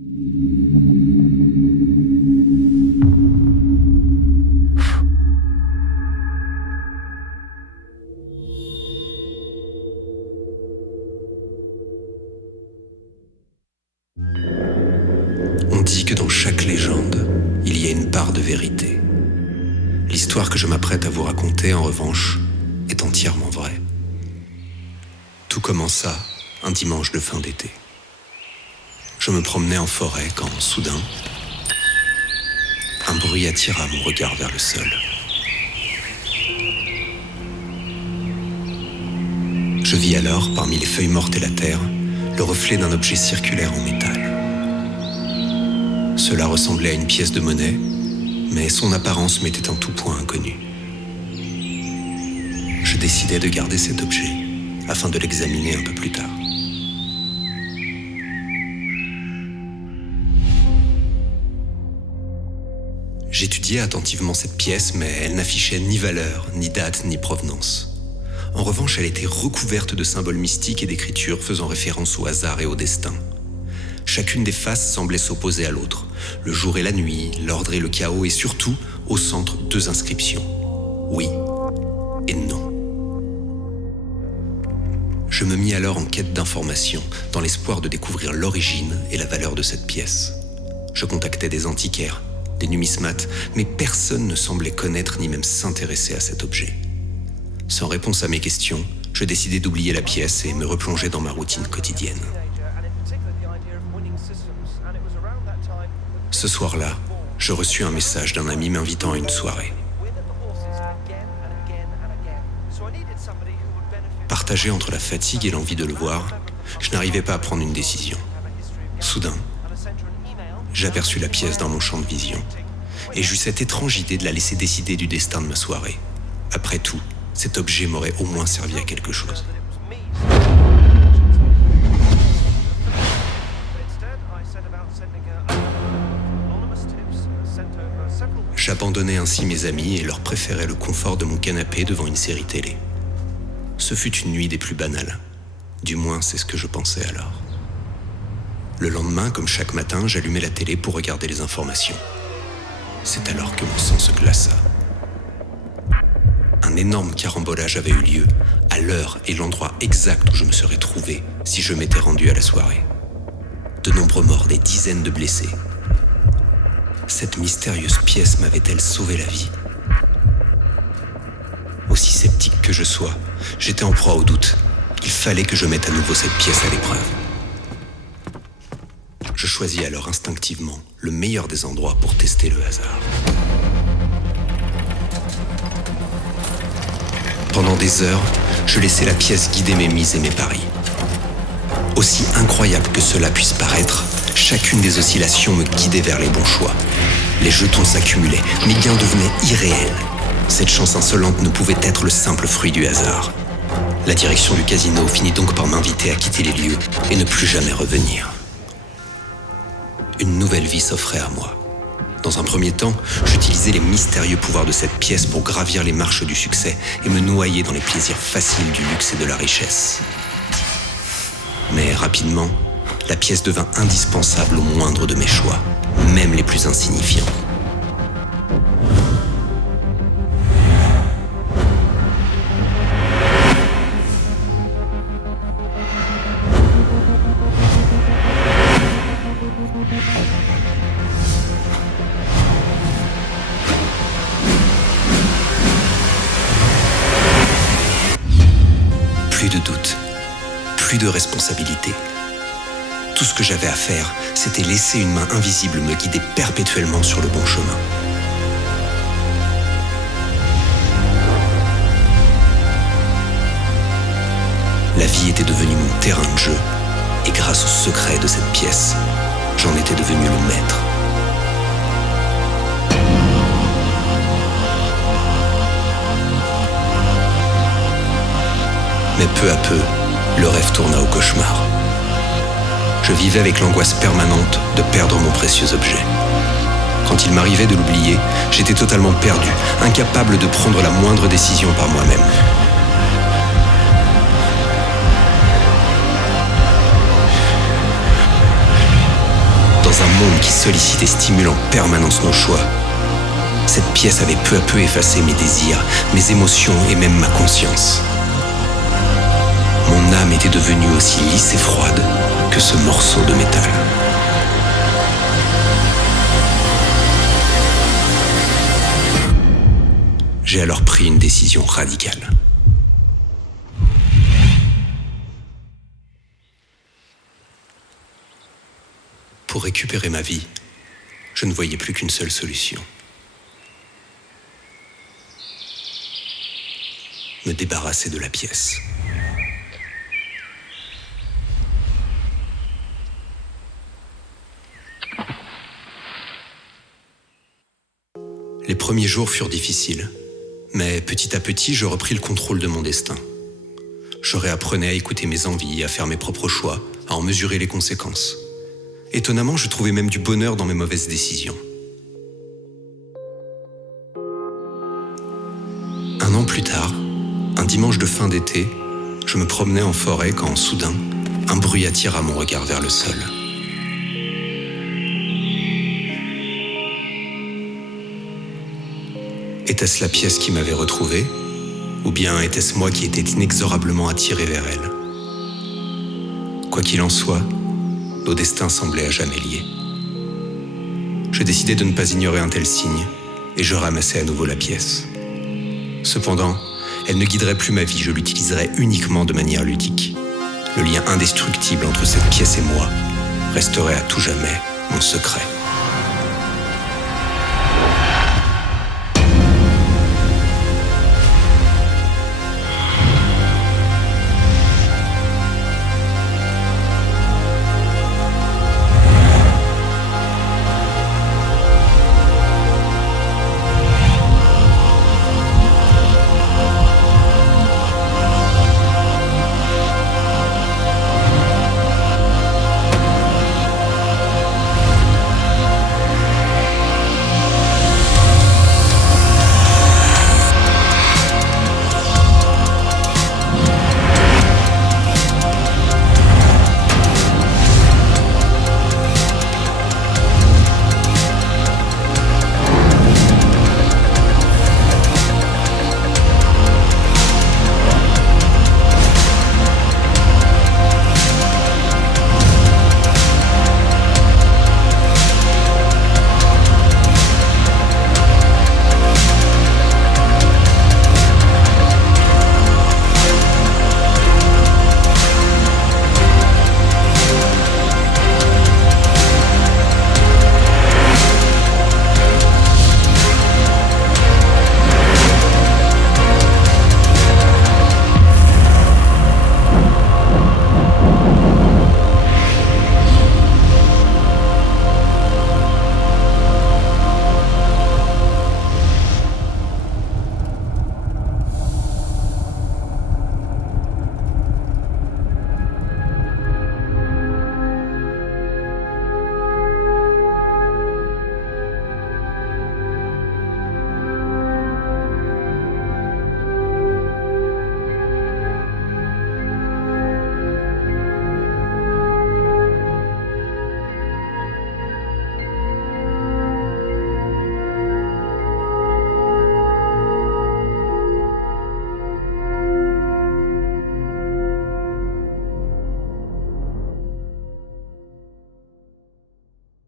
On dit que dans chaque légende, il y a une part de vérité. L'histoire que je m'apprête à vous raconter, en revanche, est entièrement vraie. Tout commença un dimanche de fin d'été. Je me promenais en forêt quand, soudain, un bruit attira mon regard vers le sol. Je vis alors, parmi les feuilles mortes et la terre, le reflet d'un objet circulaire en métal. Cela ressemblait à une pièce de monnaie, mais son apparence m'était en tout point inconnue. Je décidai de garder cet objet, afin de l'examiner un peu plus tard. J'étudiais attentivement cette pièce, mais elle n'affichait ni valeur, ni date, ni provenance. En revanche, elle était recouverte de symboles mystiques et d'écritures faisant référence au hasard et au destin. Chacune des faces semblait s'opposer à l'autre. Le jour et la nuit, l'ordre et le chaos, et surtout, au centre, 2 inscriptions. Oui et non. Je me mis alors en quête d'informations, dans l'espoir de découvrir l'origine et la valeur de cette pièce. Je contactais des antiquaires, des numismates, mais personne ne semblait connaître ni même s'intéresser à cet objet. Sans réponse à mes questions, je décidai d'oublier la pièce et me replonger dans ma routine quotidienne. Ce soir-là, je reçus un message d'un ami m'invitant à une soirée. Partagé entre la fatigue et l'envie de le voir, je n'arrivais pas à prendre une décision. Soudain, j'aperçus la pièce dans mon champ de vision, et j'eus cette étrange idée de la laisser décider du destin de ma soirée. Après tout, cet objet m'aurait au moins servi à quelque chose. J'abandonnai ainsi mes amis et leur préférais le confort de mon canapé devant une série télé. Ce fut une nuit des plus banales. Du moins, c'est ce que je pensais alors. Le lendemain, comme chaque matin, j'allumai la télé pour regarder les informations. C'est alors que mon sang se glaça. Un énorme carambolage avait eu lieu, à l'heure et l'endroit exact où je me serais trouvé si je m'étais rendu à la soirée. De nombreux morts, des dizaines de blessés. Cette mystérieuse pièce m'avait-elle sauvé la vie ? Aussi sceptique que je sois, j'étais en proie au doute. Il fallait que je mette à nouveau cette pièce à l'épreuve. Je choisis alors instinctivement le meilleur des endroits pour tester le hasard. Pendant des heures, je laissais la pièce guider mes mises et mes paris. Aussi incroyable que cela puisse paraître, chacune des oscillations me guidait vers les bons choix. Les jetons s'accumulaient, mes gains devenaient irréels. Cette chance insolente ne pouvait être le simple fruit du hasard. La direction du casino finit donc par m'inviter à quitter les lieux et ne plus jamais revenir. Une nouvelle vie s'offrait à moi. Dans un premier temps, j'utilisais les mystérieux pouvoirs de cette pièce pour gravir les marches du succès et me noyer dans les plaisirs faciles du luxe et de la richesse. Mais rapidement, la pièce devint indispensable au moindre de mes choix, même les plus insignifiants. Plus de doute, plus de responsabilité. Tout ce que j'avais à faire, c'était laisser une main invisible me guider perpétuellement sur le bon chemin. La vie était devenue mon terrain de jeu, et grâce au secret de cette pièce, j'en étais devenu le maître. Mais peu à peu, le rêve tourna au cauchemar. Je vivais avec l'angoisse permanente de perdre mon précieux objet. Quand il m'arrivait de l'oublier, j'étais totalement perdu, incapable de prendre la moindre décision par moi-même. dans un monde qui sollicite et stimule en permanence nos choix. Cette pièce avait peu à peu effacé mes désirs, mes émotions et même ma conscience. Mon âme était devenue aussi lisse et froide que ce morceau de métal. J'ai alors pris une décision radicale. Pour récupérer ma vie, je ne voyais plus qu'une seule solution. Me débarrasser de la pièce. Les premiers jours furent difficiles, mais petit à petit, je repris le contrôle de mon destin. Je réapprenais à écouter mes envies, à faire mes propres choix, à en mesurer les conséquences. Étonnamment, je trouvais même du bonheur dans mes mauvaises décisions. Un an plus tard, un dimanche de fin d'été, je me promenais en forêt quand, soudain, un bruit attira mon regard vers le sol. Était-ce la pièce qui m'avait retrouvé, ou bien était-ce moi qui étais inexorablement attiré vers elle? Quoi qu'il en soit, nos destins semblaient à jamais liés. Je décidai de ne pas ignorer un tel signe, et je ramassai à nouveau la pièce. Cependant, elle ne guiderait plus ma vie, je l'utiliserais uniquement de manière ludique. Le lien indestructible entre cette pièce et moi resterait à tout jamais mon secret.